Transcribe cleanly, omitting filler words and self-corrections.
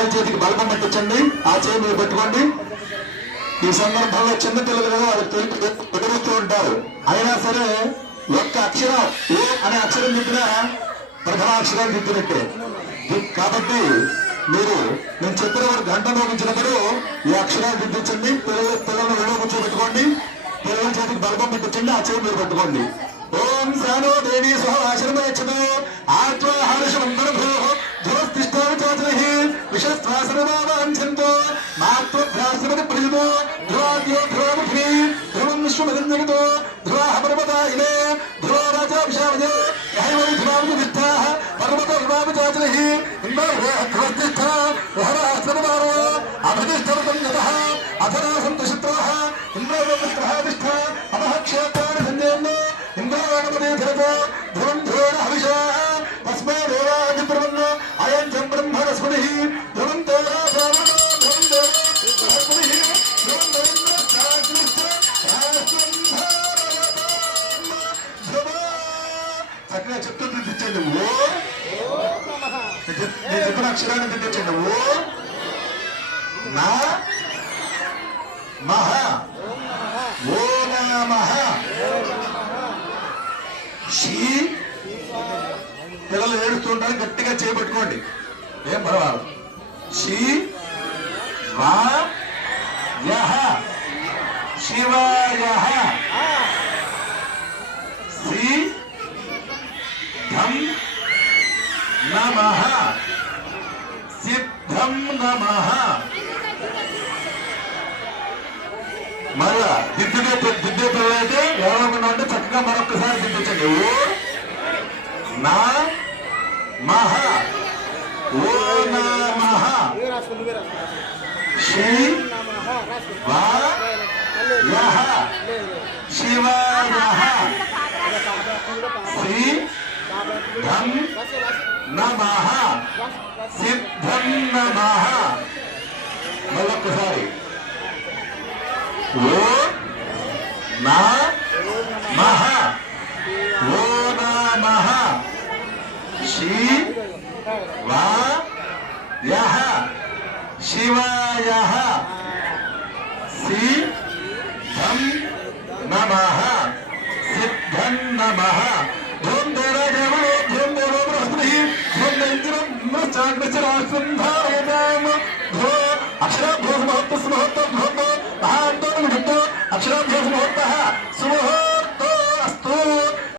పిల్లల చేతికి బల్బం పట్టించండి, ఆ చేయి మీరు పెట్టుకోండి. ఈ సందర్భంలో చిన్న పిల్లలు కదా వాళ్ళకి ఎదురుస్తూ ఉంటారు. అయినా సరే ఒక్క అక్షరం ఏ అనే అక్షరం దిద్దినా ప్రథమాక్షరాలు దిద్దినట్టే. కాబట్టి మీరు నేను చెప్పిన వారు గంట మోగించినప్పుడు ఈ అక్షరాలు దిద్దించండి. పిల్లలను ఒళ్ళో కూర్చోబెట్టుకోండి, పిల్లల చేతికి బల్బం పెట్టించండి, ఆ చేయి మీరు పెట్టుకోండి. ఓం సానో దేవీ సహ ఆశ్రమయచ్చదు ఆత్మహారషమంతరభో ధ్రువస్తిష్టాచాచనహి విషస్వాసనమావాంఛంతో మాత్వభ్యాసమతి ప్రియదో ధ్రువాద్యో ధ్రువముఖి ధ్రువం విశ్వమదంజగతో ధ్రువాహ పర్వతాయినే ధ్రువో రాజా విశావజే యహైవై ధ్రువాముదిష్టాః పర్వత వివామచాచనహి ఇంద్రస్తిష్ట వహరాశ్రమదారో అభితిష్టవతం యతః అథరా సంతశత్రః ఇంద్రవమిత్రః తిష్ట అమః క్షేత్రాణి సంజయన్నో ఇంద్రవాణపదే ధరతో ధ్రువం ధ్రువేణ హవిషాః తస్మై దేవాది బ్రహ్మణో అయం చ బ్రహ్మణస్పతిః ధ్రువం దేవా ధ్రువం దేవా బృహస్పతిః ధ్రువం దేవేంద్రశ్చాగ్నిశ్చ రాష్ట్రం చక్కగా చెప్తూ దిద్దించండి. ఓ నేను చెప్పిన అక్షరాన్ని దిద్దించండి. ఓ నా మహ ఓ నమః షీ. పిల్లలు ఏడుస్తుంటారు, గట్టిగా చేపట్టుకోండి, ఏం పర్వాలేదు. షీ వా యహ శివాయః శ్రీ ధం నమః సిద్ధం నమః. మళ్ళా దిద్దే పిల్లలైతే ఎవరనుకున్నా అంటే చక్కగా మరొకసారి దిద్దించండి. ఓ నా మహ ఓ నమః శ్రీ వా యః శివాయః శ్రీ ధం నమః సిద్ధం నమః. మళ్ళొక్కసారి ఓ నా మహ ఓ నమః శ్రీ వా యః శివాయః శ్రీ ధం నమః సిద్ధం నమః.